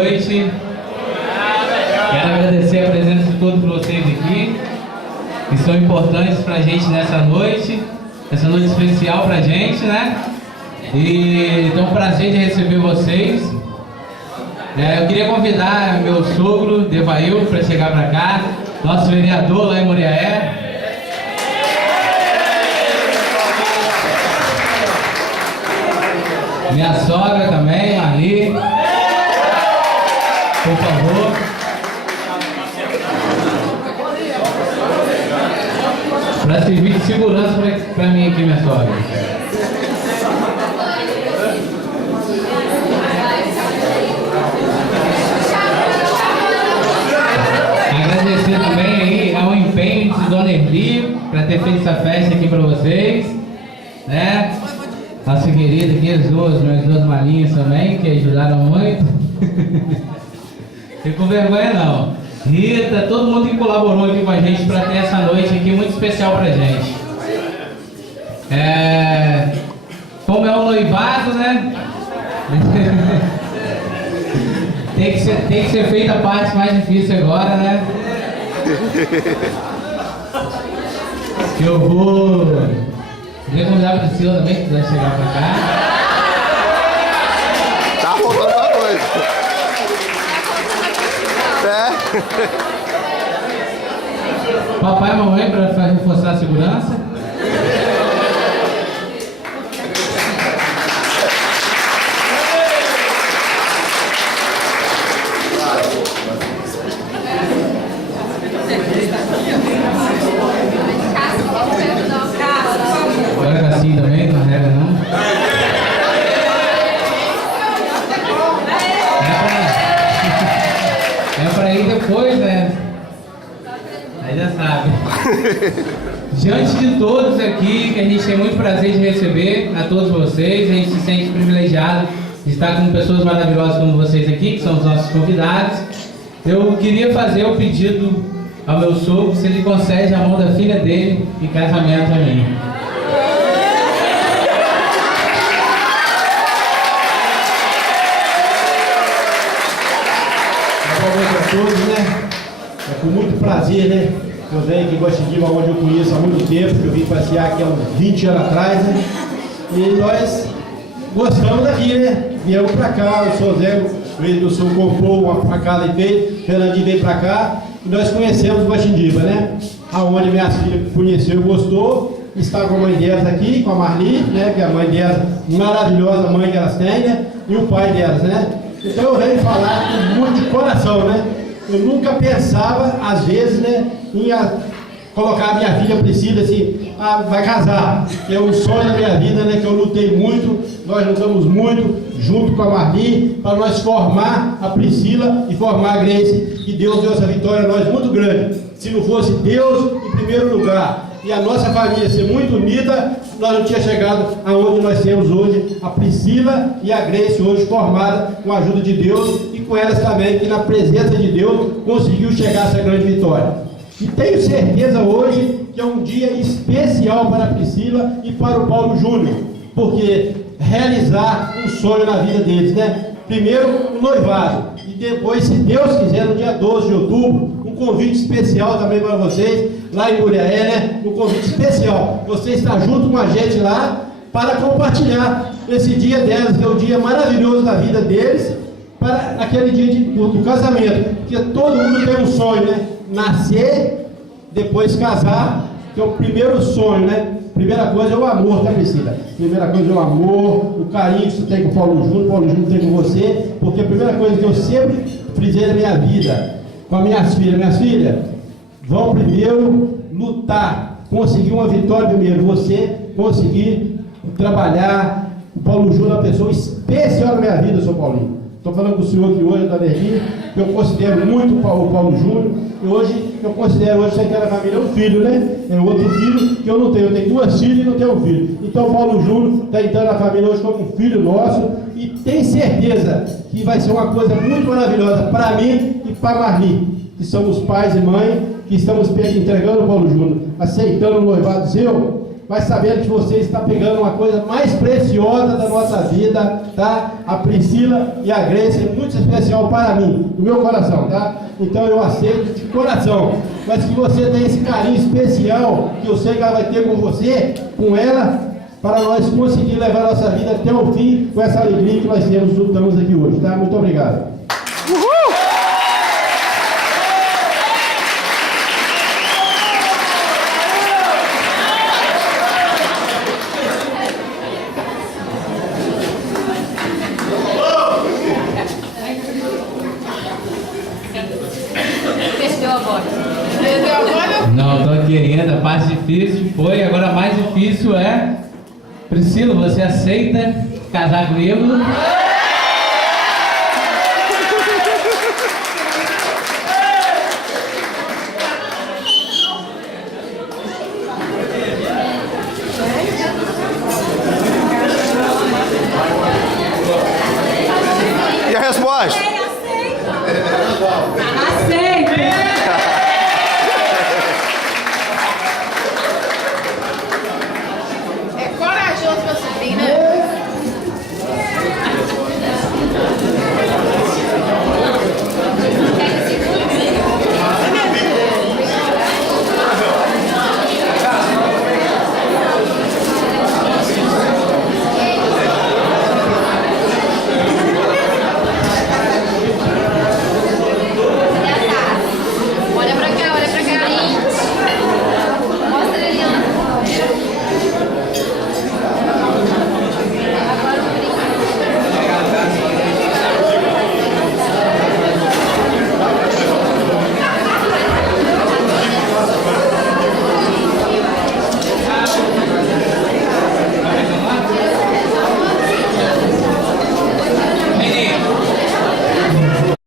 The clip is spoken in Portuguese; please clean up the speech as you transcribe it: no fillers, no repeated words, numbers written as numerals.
noite. Quero agradecer a presença de todos vocês aqui, que são importantes pra gente nessa noite especial pra gente, né? E então, um prazer de receber vocês. Eu queria convidar meu sogro, Devail, para chegar pra cá, nosso vereador lá em Muriaé. Minha sogra também, Marli, por favor. Para servir de segurança para mim aqui, minha sogra. Agradecer também aí ao empenho de Dona Erli para ter feito essa festa aqui para vocês, né? Nossa querida aqui, minhas duas malinhas também, que ajudaram muito. Fico com vergonha não. Rita, todo mundo que colaborou aqui com a gente para ter essa noite aqui muito especial pra gente. Como é o noivado, né? tem que ser feita a parte mais difícil agora, né? Eu vou convidar a Priscila também, se quiser chegar pra cá. Tá faltando uma coisa. Papai e mamãe para reforçar a segurança. Agora assim também, não rega não. É pra ir depois, né? Aí já sabe. Diante de todos aqui, que a gente tem muito prazer de receber a todos vocês, a gente se sente privilegiado de estar com pessoas maravilhosas como vocês aqui, que são os nossos convidados. Eu queria fazer o pedido ao meu sogro, se ele concede a mão da filha dele em casamento a mim. Boa noite a todos, né? É com muito prazer, né? Eu venho aqui em Guaxinim, onde eu conheço há muito tempo, que eu vim passear aqui há uns 20 anos atrás, né? E nós gostamos daqui, né? Viemos pra cá, o senhor Zé, o Edilson comprou uma casa e fez, o Fernandinho veio pra cá, e nós conhecemos Guaxindiba, né? Aonde minhas filhas conheceu e gostou, está com a mãe delas aqui, com a Marli, né? Que é a mãe delas, maravilhosa mãe que elas têm, né? E o pai delas, né? Então eu venho falar com muito de coração, né? Eu nunca pensava, às vezes, né, em colocar a minha filha Priscila assim, vai casar. É um sonho da minha vida, né, que eu lutei muito, nós lutamos muito, junto com a Marli, para nós formar a Priscila e formar a Grace, e Deus deu essa vitória a nós muito grande. Se não fosse Deus em primeiro lugar, e a nossa família ser muito unida, nós não tínhamos chegado aonde nós temos hoje, a Priscila e a Grace hoje formada com a ajuda de Deus e com elas também, que na presença de Deus conseguiu chegar a essa grande vitória. E tenho certeza hoje que é um dia especial para a Priscila e para o Paulo Júnior, porque realizar um sonho na vida deles, né? Primeiro o noivado e depois, se Deus quiser, no dia 12 de outubro, um convite especial também para vocês, lá em Muriaé, né? Um convite especial. Você está junto com a gente lá para compartilhar esse dia delas, que é o dia maravilhoso da vida deles, para aquele dia do casamento. Porque todo mundo tem um sonho, né? Nascer, depois casar, que é o primeiro sonho, né? Primeira coisa é o amor, tá, Priscila? Primeira coisa é o amor, o carinho que você tem com o Paulo Júnior tem com você, porque a primeira coisa que eu sempre frisei na minha vida, com as minhas filhas, vão primeiro lutar, conseguir uma vitória primeiro, você conseguir trabalhar. O Paulo Júnior é uma pessoa especial na minha vida, seu Paulinho. Estou falando com o senhor aqui hoje, da Nerli, que eu considero muito o Paulo Júnior, e hoje eu considero hoje que na família é um filho, né? É outro filho que eu não tenho. Eu tenho duas filhas e não tenho um filho. Então o Paulo Júnior está entrando na família hoje como um filho nosso, e tem certeza que vai ser uma coisa muito maravilhosa para mim e para a Marli, que somos pais e mãe, que estamos entregando o Paulo Júnior, aceitando o noivado seu. mas sabendo que você está pegando uma coisa mais preciosa da nossa vida, tá? A Priscila e a Grace é muito especial para mim, do meu coração, tá? Então eu aceito de coração, mas que você tenha esse carinho especial que eu sei que ela vai ter com você, com ela, para nós conseguir levar a nossa vida até o fim com essa alegria que nós estamos aqui hoje, tá? Muito obrigado. Uhul! Perdeu a voz. Perdeu a voz? Não, tô aqui ainda. A parte difícil foi, agora a mais difícil é... Priscila, você aceita casar comigo? E a resposta? Aceita.